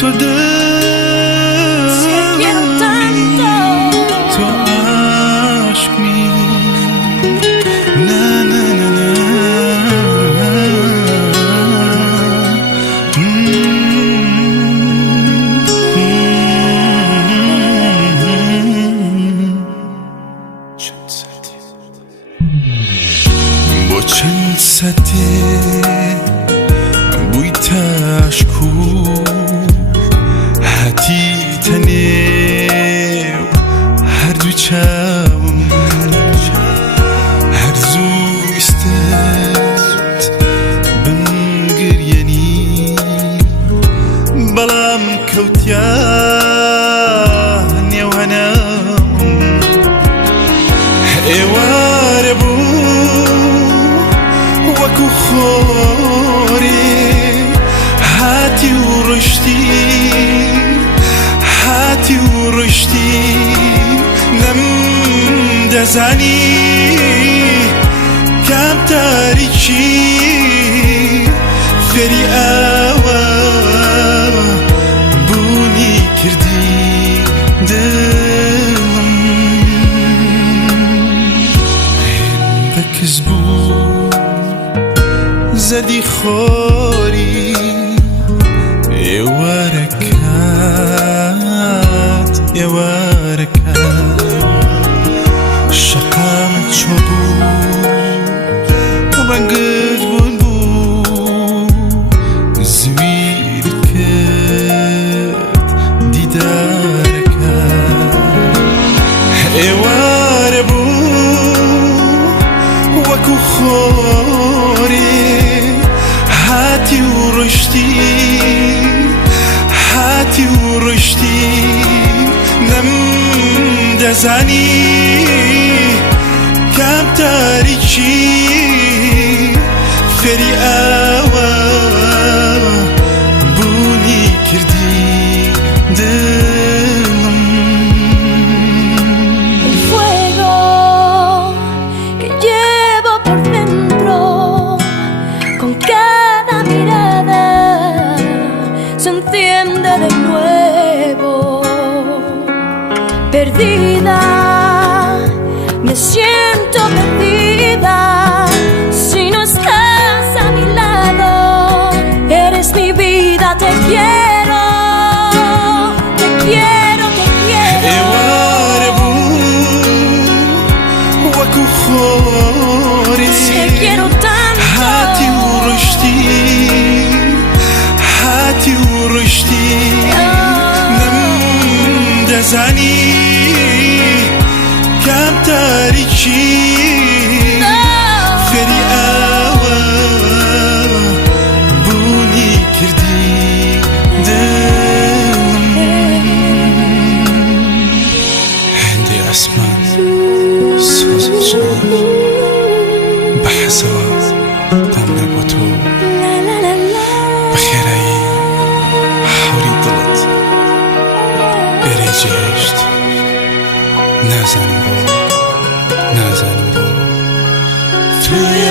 تو تو عشق می نه نه نه نه با چند سطح بوی تشکو حتی تنه هر دو چاوم هر زو استت بمگریانی بلام کوتیان یوهنام ایوار بو وەکو خۆری هاتی و ڕشتی هاتی و ڕشتی نەمدەزانی کام تاریکی فێری ئاوە بوونی کردی دڵم هێندە کەس بوو زدی خوری یوارکات شقام چوبو رنگت بون بو زویر کرد دیدارکات ایوار بو وەکو خوری هاتی و ڕشتی هاتی و ڕشتی نەمدەزانی کام تاریکی فێری ئاوە بوونی کردی دڵم enciende de nuevo. Perdida, me siento perdida. Si no estás a mi lado, eres mi vida. Te quiero, te quiero, te quiero. Te quiero tanto. هاتی و ڕشتی هاتی و ڕشتی نەمدەزانی کام تاریکی فێری ئاوە بوونی کردی دڵم هەندێ ئەسمان سۆزم سۆز بە حەسەوە دەمرە بۆ تۆ بەخێرایی هەوری دڵت بێرێجێشت نازانم بۆ توی